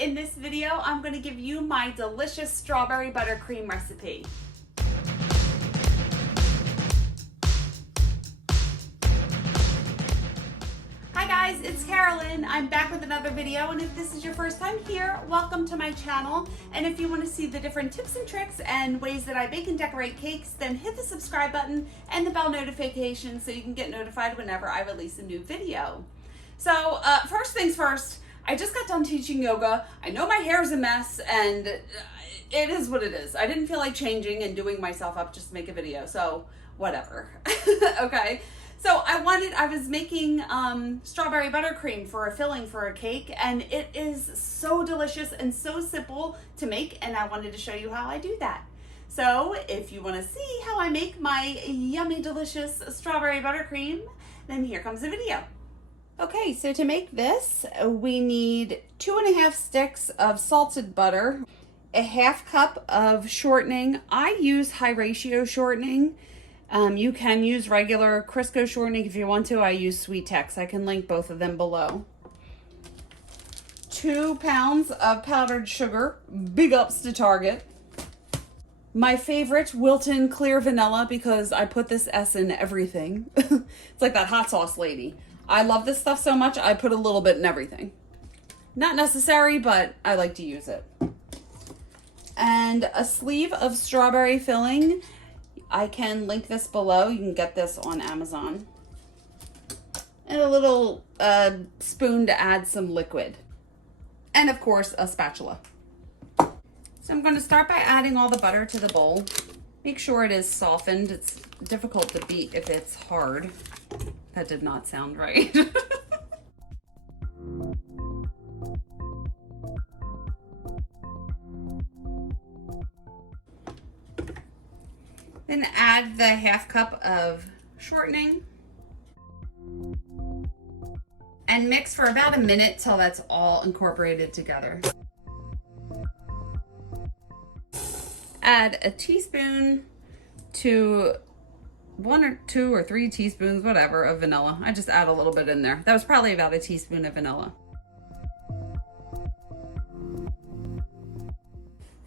In this video, I'm going to give you my delicious strawberry buttercream recipe. Hi guys, it's Karolyn. I'm back with another video, and if this is your first time here, welcome to my channel. And if you want to see the different tips and tricks and ways that I bake and decorate cakes, then hit the subscribe button and the bell notification so you can get notified whenever I release a new video. So first things first, I just got done teaching yoga. I know my hair's a mess and it is what it is. I didn't feel like changing and doing myself up just to make a video, so whatever. Okay. So I was making strawberry buttercream for a filling for a cake, and it is so delicious and so simple to make, and I wanted to show you how I do that. So if you want to see how I make my yummy, delicious strawberry buttercream, then here comes the video. Okay, so to make this, we need 2.5 sticks of salted butter, a 1/2 cup of shortening. I use high ratio shortening. You can use regular Crisco shortening if you want to. I use Sweet Tex. I can link both of them below. 2 pounds of powdered sugar. Big ups to Target. My favorite, Wilton clear vanilla, because I put this S in everything. It's like that hot sauce lady. I love this stuff so much, I put a little bit in everything. Not necessary, but I like to use it. And a sleeve of strawberry filling. I can link this below. You can get this on Amazon. And a little spoon to add some liquid. And of course, a spatula. So I'm going to start by adding all the butter to the bowl. Make sure it is softened. It's difficult to beat if it's hard. That did not sound right. Then add the 1/2 cup of shortening and mix for about a minute till that's all incorporated together. Add a teaspoon to 1 or 2 or 3 teaspoons, whatever, of vanilla. I just add a little bit in there. That was probably about a teaspoon of vanilla.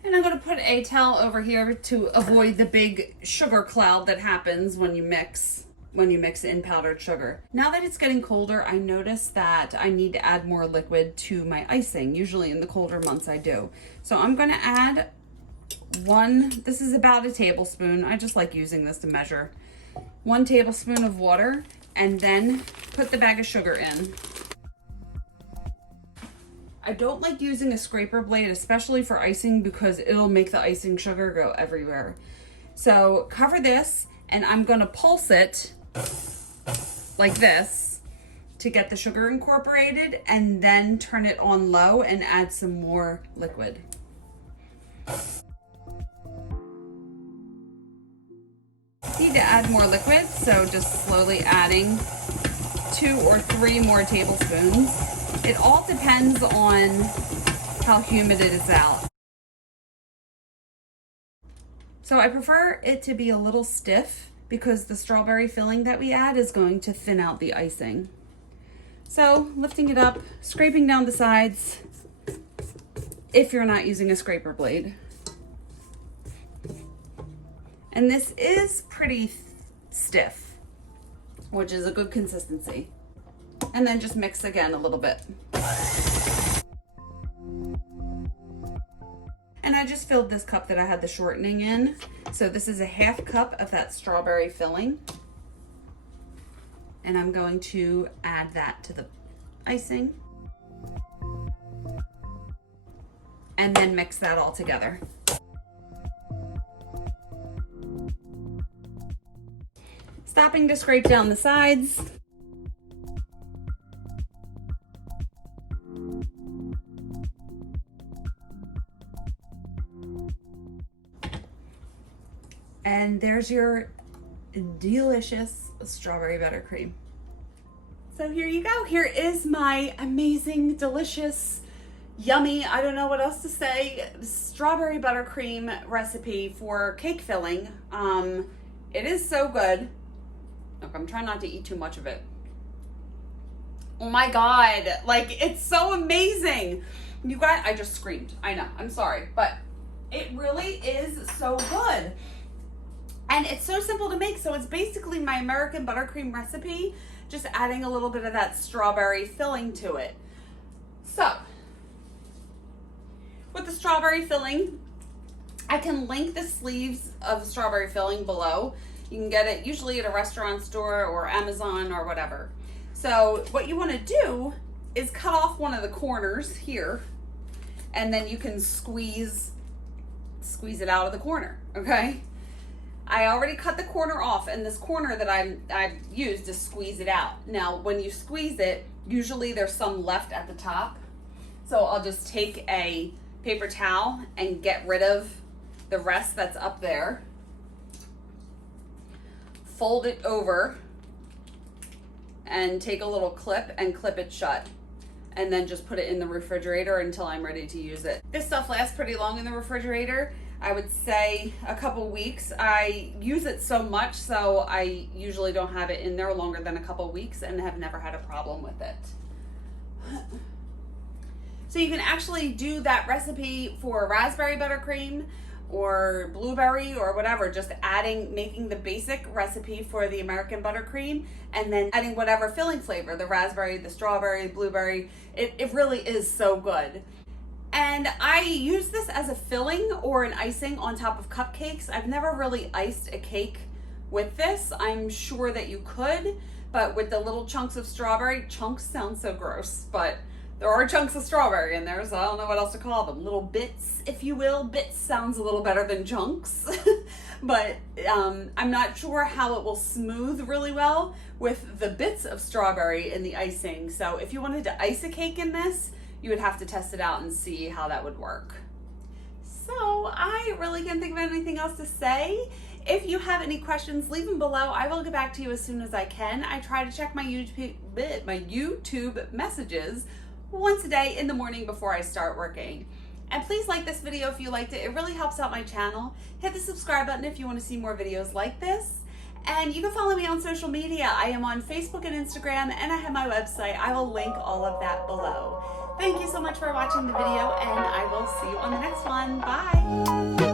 And I'm going to put a towel over here to avoid the big sugar cloud that happens when you mix in powdered sugar. Now that it's getting colder, I notice that I need to add more liquid to my icing. Usually in the colder months I do. So I'm going to add this is about a tablespoon. I just like using this to measure. 1 tablespoon of water, and then put the bag of sugar in. I don't like using a scraper blade, especially for icing, because it'll make the icing sugar go everywhere. So cover this, and I'm gonna pulse it like this to get the sugar incorporated, and then turn it on low and add some more liquid. Need to add more liquid, so just slowly adding 2 or 3 more tablespoons. It all depends on how humid it is out. So I prefer it to be a little stiff because the strawberry filling that we add is going to thin out the icing. So lifting it up, scraping down the sides if you're not using a scraper blade. And this is pretty stiff, which is a good consistency. And then just mix again a little bit. And I just filled this cup that I had the shortening in. So this is a 1/2 cup of that strawberry filling. And I'm going to add that to the icing. And then mix that all together. Stopping to scrape down the sides. And there's your delicious strawberry buttercream. So here you go. Here is my amazing, delicious, yummy, I don't know what else to say, strawberry buttercream recipe for cake filling. It is so good. Look, I'm trying not to eat too much of it. Oh my God, like, it's so amazing. You guys, I just screamed. I know, I'm sorry, but it really is so good. And it's so simple to make. So it's basically my American buttercream recipe, just adding a little bit of that strawberry filling to it. So with the strawberry filling, I can link the sleeves of the strawberry filling below. You can get it usually at a restaurant store or Amazon or whatever. So what you want to do is cut off one of the corners here, and then you can squeeze it out of the corner, okay? I already cut the corner off, and this corner that I've used to squeeze it out. Now, when you squeeze it, usually there's some left at the top. So I'll just take a paper towel and get rid of the rest that's up there. Fold it over and take a little clip and clip it shut. And then just put it in the refrigerator until I'm ready to use it. This stuff lasts pretty long in the refrigerator. I would say a couple weeks. I use it so much, so I usually don't have it in there longer than a couple weeks and have never had a problem with it. So you can actually do that recipe for raspberry buttercream or blueberry or whatever, just making the basic recipe for the American buttercream and then adding whatever filling flavor, the raspberry, the strawberry, blueberry. It really is so good. And I use this as a filling or an icing on top of cupcakes. I've never really iced a cake with this. I'm sure that you could, but with the little chunks of strawberry, chunks sound so gross, but there are chunks of strawberry in there, so I don't know what else to call them. Little bits, if you will. Bits sounds a little better than chunks. But I'm not sure how it will smooth really well with the bits of strawberry in the icing. So if you wanted to ice a cake in this, you would have to test it out and see how that would work. So I really can't think of anything else to say. If you have any questions, leave them below. I will get back to you as soon as I can. I try to check my YouTube messages once a day in the morning before I start working. And please like this video if you liked it. It really helps out my channel. Hit the subscribe button if you want to see more videos like this. And you can follow me on social media. I am on Facebook and Instagram, and I have my website. I will link all of that below. Thank you so much for watching the video, and I will see you on the next one. Bye.